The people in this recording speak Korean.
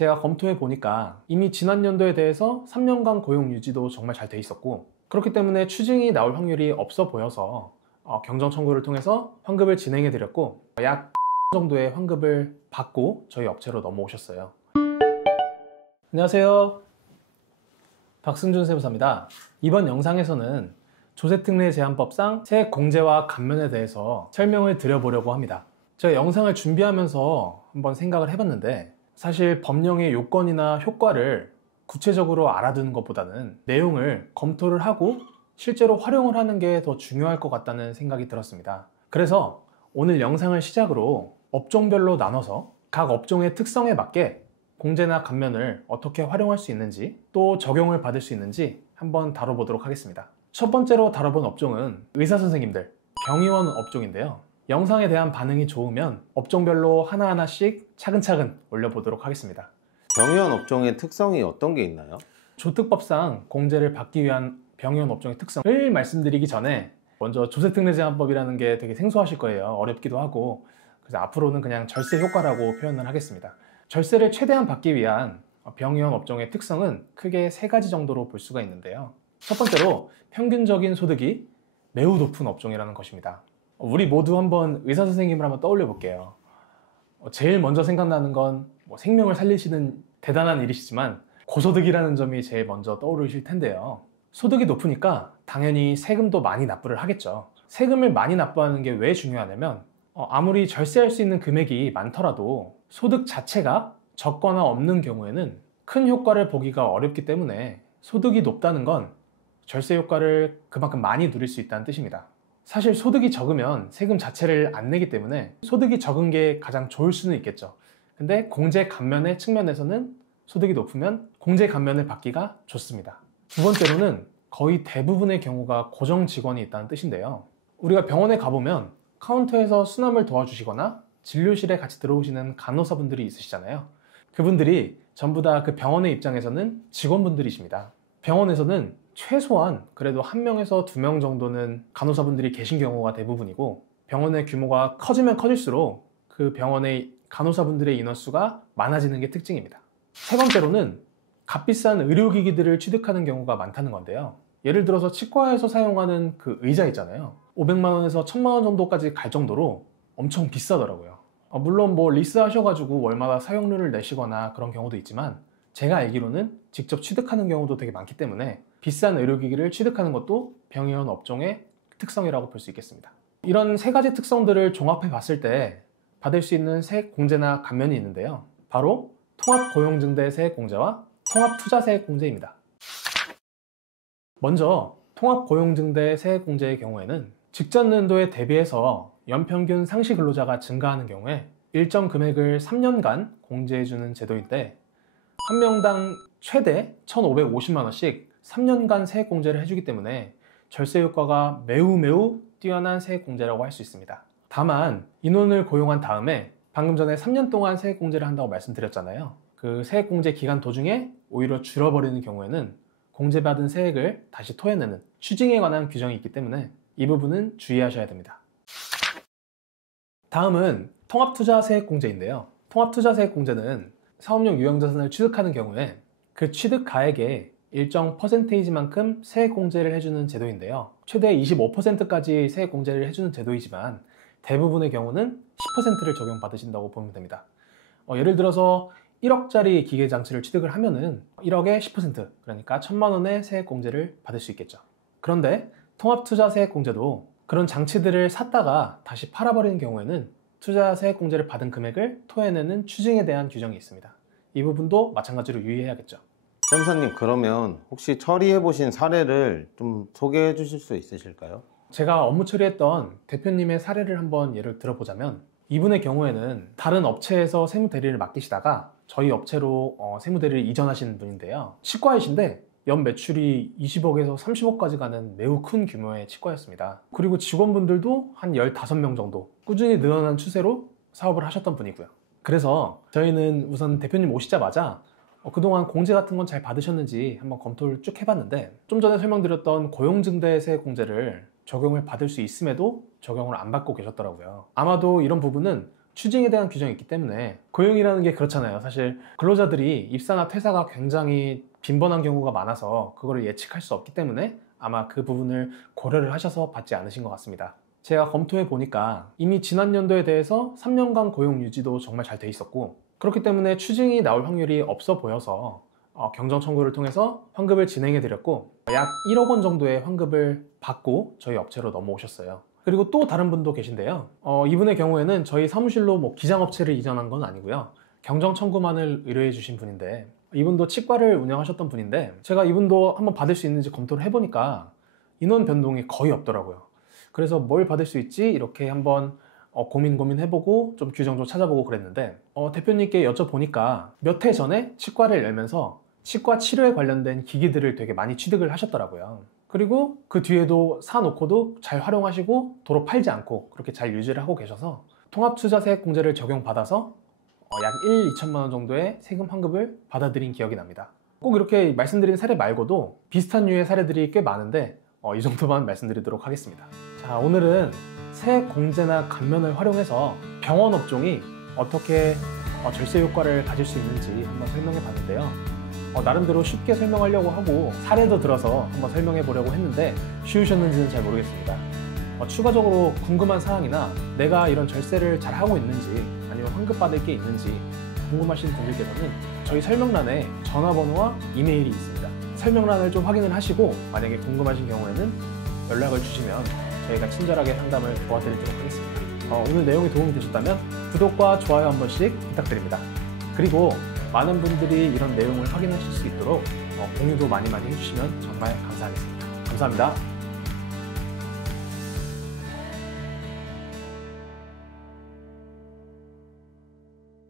제가 검토해 보니까 이미 지난 연도에 대해서 3년간 고용 유지도 정말 잘 돼 있었고, 그렇기 때문에 추징이 나올 확률이 없어 보여서 경정 청구를 통해서 환급을 진행해 드렸고, 약 정도의 환급을 받고 저희 업체로 넘어오셨어요. 안녕하세요, 박승준 세무사입니다. 이번 영상에서는 조세특례 제한법상 세액 공제와 감면에 대해서 설명을 드려보려고 합니다. 제가 영상을 준비하면서 한번 생각을 해봤는데, 사실 법령의 요건이나 효과를 구체적으로 알아두는 것보다는 내용을 검토를 하고 실제로 활용을 하는 게 더 중요할 것 같다는 생각이 들었습니다. 그래서 오늘 영상을 시작으로 업종별로 나눠서 각 업종의 특성에 맞게 공제나 감면을 어떻게 활용할 수 있는지, 또 적용을 받을 수 있는지 한번 다뤄보도록 하겠습니다. 첫 번째로 다뤄본 업종은 의사선생님들, 병의원 업종인데요. 영상에 대한 반응이 좋으면 업종별로 하나하나씩 차근차근 올려보도록 하겠습니다. 병의원 업종의 특성이 어떤 게 있나요? 조특법상 공제를 받기 위한 병의원 업종의 특성을 말씀드리기 전에 먼저 조세특례제한법이라는 게 되게 생소하실 거예요. 어렵기도 하고. 그래서 앞으로는 그냥 절세 효과라고 표현을 하겠습니다. 절세를 최대한 받기 위한 병의원 업종의 특성은 크게 세 가지 정도로 볼 수가 있는데요. 첫 번째로 평균적인 소득이 매우 높은 업종이라는 것입니다. 우리 모두 한번 의사선생님을 한번 떠올려 볼게요. 제일 먼저 생각나는 건 생명을 살리시는 대단한 일이시지만 고소득이라는 점이 제일 먼저 떠오르실 텐데요. 소득이 높으니까 당연히 세금도 많이 납부를 하겠죠. 세금을 많이 납부하는 게 왜 중요하냐면 아무리 절세할 수 있는 금액이 많더라도 소득 자체가 적거나 없는 경우에는 큰 효과를 보기가 어렵기 때문에 소득이 높다는 건 절세 효과를 그만큼 많이 누릴 수 있다는 뜻입니다. 사실 소득이 적으면 세금 자체를 안 내기 때문에 소득이 적은 게 가장 좋을 수는 있겠죠. 근데 공제 감면의 측면에서는 소득이 높으면 공제 감면을 받기가 좋습니다. 두 번째로는 거의 대부분의 경우가 고정 직원이 있다는 뜻인데요. 우리가 병원에 가보면 카운터에서 수납을 도와주시거나 진료실에 같이 들어오시는 간호사분들이 있으시잖아요. 그분들이 전부 다 그 병원의 입장에서는 직원분들이십니다. 병원에서는 최소한 그래도 1명에서 2명 정도는 간호사분들이 계신 경우가 대부분이고, 병원의 규모가 커지면 커질수록 그 병원의 간호사분들의 인원수가 많아지는 게 특징입니다. 세 번째로는 값비싼 의료기기들을 취득하는 경우가 많다는 건데요. 예를 들어서 치과에서 사용하는 그 의자 있잖아요. 500만 원에서 1000만 원 정도까지 갈 정도로 엄청 비싸더라고요. 물론 리스 하셔가지고 월마다 사용료를 내시거나 그런 경우도 있지만, 제가 알기로는 직접 취득하는 경우도 되게 많기 때문에 비싼 의료기기를 취득하는 것도 병의원 업종의 특성이라고 볼 수 있겠습니다. 이런 세 가지 특성들을 종합해 봤을 때 받을 수 있는 세액 공제나 감면이 있는데요. 바로 통합고용증대 세액 공제와 통합투자세액 공제입니다. 먼저 통합고용증대 세액 공제의 경우에는 직전 연도에 대비해서 연평균 상시 근로자가 증가하는 경우에 일정 금액을 3년간 공제해주는 제도인데, 한 명당 최대 1,550만 원씩 3년간 세액 공제를 해주기 때문에 절세 효과가 매우 뛰어난 세액 공제라고 할 수 있습니다. 다만 인원을 고용한 다음에 방금 전에 3년 동안 세액 공제를 한다고 말씀드렸잖아요. 그 세액 공제 기간 도중에 오히려 줄어버리는 경우에는 공제받은 세액을 다시 토해내는 추징에 관한 규정이 있기 때문에 이 부분은 주의하셔야 됩니다. 다음은 통합투자세액 공제인데요. 통합투자세액 공제는 사업용 유형자산을 취득하는 경우에 그 취득 가액의 일정 퍼센테이지만큼 세액 공제를 해주는 제도인데요. 최대 25%까지 세액 공제를 해주는 제도이지만 대부분의 경우는 10%를 적용받으신다고 보면 됩니다. 예를 들어서 1억짜리 기계장치를 취득을 하면은 1억에 10%, 그러니까 1000만 원의 세액 공제를 받을 수 있겠죠. 그런데 통합투자세액 공제도 그런 장치들을 샀다가 다시 팔아버리는 경우에는 투자세액 공제를 받은 금액을 토해내는 추징에 대한 규정이 있습니다. 이 부분도 마찬가지로 유의해야겠죠. 세무사님, 그러면 혹시 처리해 보신 사례를 좀 소개해 주실 수 있으실까요? 제가 업무 처리했던 대표님의 사례를 한번 예를 들어보자면, 이분의 경우에는 다른 업체에서 세무대리를 맡기시다가 저희 업체로 세무대리를 이전하신 분인데요. 치과이신데 연 매출이 20억에서 30억까지 가는 매우 큰 규모의 치과였습니다. 그리고 직원분들도 한 15명 정도 꾸준히 늘어난 추세로 사업을 하셨던 분이고요. 그래서 저희는 우선 대표님 오시자마자 그동안 공제 같은 건 잘 받으셨는지 한번 검토를 쭉 해봤는데, 좀 전에 설명드렸던 고용증대세 공제를 적용을 받을 수 있음에도 적용을 안 받고 계셨더라고요. 아마도 이런 부분은 추징에 대한 규정이 있기 때문에 고용이라는 게 그렇잖아요. 사실 근로자들이 입사나 퇴사가 굉장히 빈번한 경우가 많아서 그거를 예측할 수 없기 때문에 아마 그 부분을 고려를 하셔서 받지 않으신 것 같습니다. 제가 검토해 보니까 이미 지난 연도에 대해서 3년간 고용 유지도 정말 잘 돼 있었고, 그렇기 때문에 추징이 나올 확률이 없어 보여서 경정 청구를 통해서 환급을 진행해 드렸고, 약 1억 원 정도의 환급을 받고 저희 업체로 넘어오셨어요. 그리고 또 다른 분도 계신데요. 이분의 경우에는 저희 사무실로 뭐 기장업체를 이전한 건 아니고요. 경정 청구만을 의뢰해 주신 분인데, 이분도 치과를 운영하셨던 분인데, 제가 이분도 한번 받을 수 있는지 검토를 해보니까 인원 변동이 거의 없더라고요. 그래서 뭘 받을 수 있지? 이렇게 한번 고민해보고 좀 규정 좀 찾아보고 그랬는데, 대표님께 여쭤보니까 몇 해 전에 치과를 열면서 치과 치료에 관련된 기기들을 되게 많이 취득을 하셨더라고요. 그리고 그 뒤에도 사놓고도 잘 활용하시고 도로 팔지 않고 그렇게 잘 유지를 하고 계셔서 통합투자세액 공제를 적용받아서 약 1, 2천만 원 정도의 세금 환급을 받아들인 기억이 납니다. 꼭 이렇게 말씀드린 사례 말고도 비슷한 류의 사례들이 꽤 많은데 이 정도만 말씀드리도록 하겠습니다. 자, 오늘은 세액 공제나 감면을 활용해서 병원 업종이 어떻게 절세 효과를 가질 수 있는지 한번 설명해 봤는데요. 나름대로 쉽게 설명하려고 하고 사례도 들어서 한번 설명해 보려고 했는데 쉬우셨는지는 잘 모르겠습니다. 추가적으로 궁금한 사항이나 내가 이런 절세를 잘 하고 있는지 아니면 환급받을 게 있는지 궁금하신 분들께서는 저희 설명란에 전화번호와 이메일이 있습니다. 설명란을 좀 확인을 하시고 만약에 궁금하신 경우에는 연락을 주시면 저희가 친절하게 상담을 도와드리도록 하겠습니다. 오늘 내용이 도움이 되셨다면 구독과 좋아요 한 번씩 부탁드립니다. 그리고 많은 분들이 이런 내용을 확인하실 수 있도록 공유도 많이 해주시면 정말 감사하겠습니다. 감사합니다.